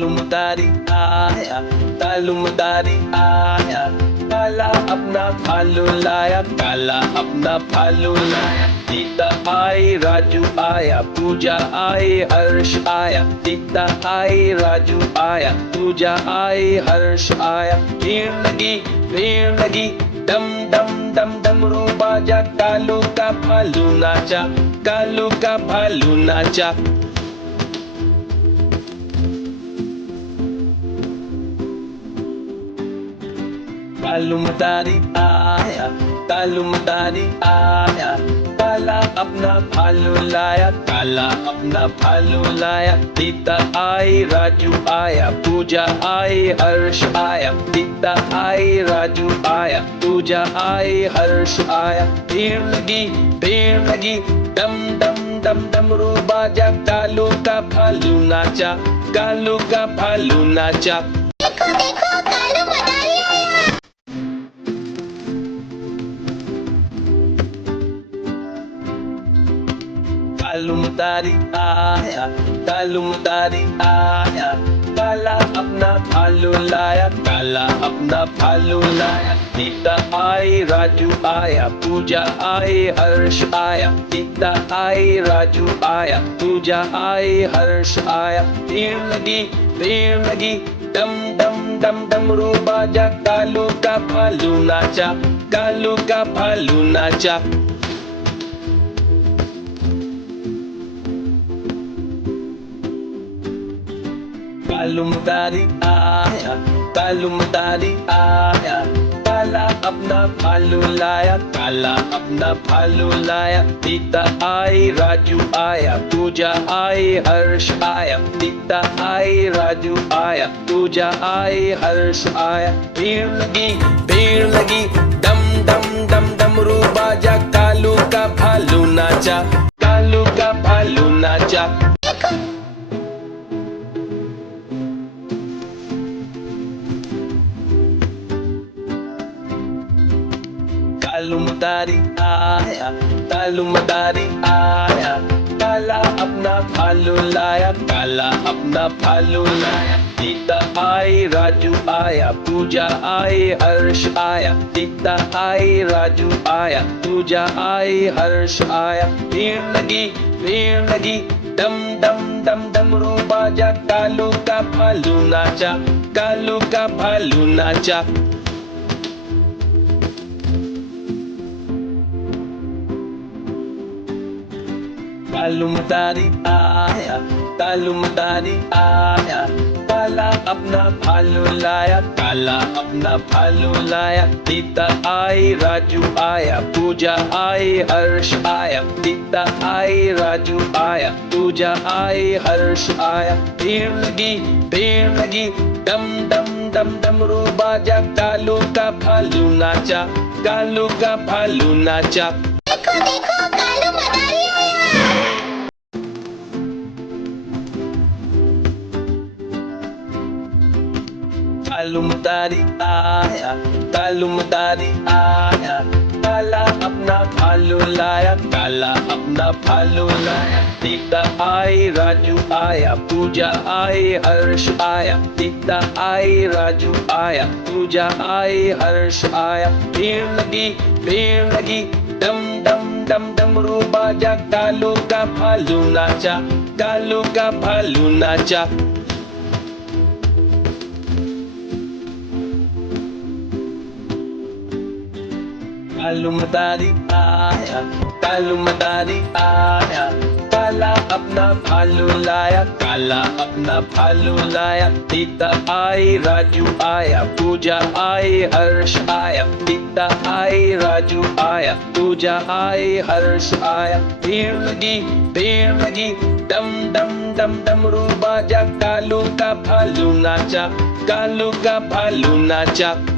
तालुमदारी आया, तालुमदारी आया, काला अपना भालू लाया, काला अपना भालू लाया। सीता आई, राजू आया, पूजा आई, हर्ष आया। सीता आई, राजू आया, पूजा आई, हर्ष आया। भीड़ लगी, डम डम डम डमरू बाजा, कालू का भालू नाचा, कालू का भालू नाचा। तालुमदारी आया, तालुमदारी आया, काला अपना भालू लाया, काला अपना भालू लाया। सीता आई, राजू आया, पूजा आई, हर्ष आया। सीता आई, राजू आया, पूजा आई, हर्ष आया। भीड़ लगी, डम डम डम डमरू बाजा, कालू का भालू नाचा, कालू का भालू नाचा। देखो देखो कालू मदारी आया। तालुमदारी आया, तालुमदारी आया, काला अपना भालू लाया, काला अपना भालू लाया। सीता आई, राजू आया, पूजा आई, हर्ष आया। सीता आई, राजू आया, पूजा आई, हर्ष आया। भीड़ लगी, डम डम डम डमरू बाजा, कालू का भालू नाचा, कालू का भालू नाचा। तालुमदारी आया, तालुमदारी आया, काला अपना भालू लाया, काला अपना भालू लाया। सीता आई, राजू आया, पूजा आई, हर्ष आया। सीता आई, राजू आया, पूजा आई, हर्ष आया। भीड़ लगी, डम डम डम डमरू बाजा, कालू का भालू नाचा, कालू का भालू नाचा। तालुमदारी आया, तालुमदारी आया, काला अपना भालू लाया, काला अपना भालू लाया। सीता आई, राजू आया, पूजा आई, हर्ष आया। सीता आई, राजू आया, पूजा आई, हर्ष आया। भीड़ लगी, डम डम डम डमरू बाजा, कालू का भालू नाचा, कालू का भालू नाचा। तालुमदारी आया, तालुमदारी आया, काला अपना भालू लाया, काला अपना भालू लाया। सीता आई, राजू आया, पूजा आई, हर्ष आया। सीता आई, राजू आया, पूजा आई, हर्ष आया। भीड़ लगी, डम डम डम डमरू बाजा, कालू का भालू नाचा, कालू का भालू नाचा। देखो देखो कालू मदारी आया। तालुमदारी आया, तालुमदारी आया, काला अपना भालू लाया, काला अपना भालू लाया। सीता आई, राजू आया, पूजा आई, हर्ष आया। सीता आई, राजू आया, पूजा आई, हर्ष आया। भीड़ लगी, डम डम डम डमरू बाजा, कालू का भालू नाचा, कालू का भालू नाचा। तालुमदारी आया, तालुमदारी आया, काला अपना भालू लाया, काला अपना भालू लाया। सीता आई, राजू आया, पूजा आई, हर्ष आया। सीता आई, राजू आया, पूजा आई, हर्ष आया। भीड़ लगी, डम डम डम डमरू बाजा, कालू का भालू नाचा, कालू का भालू नाचा।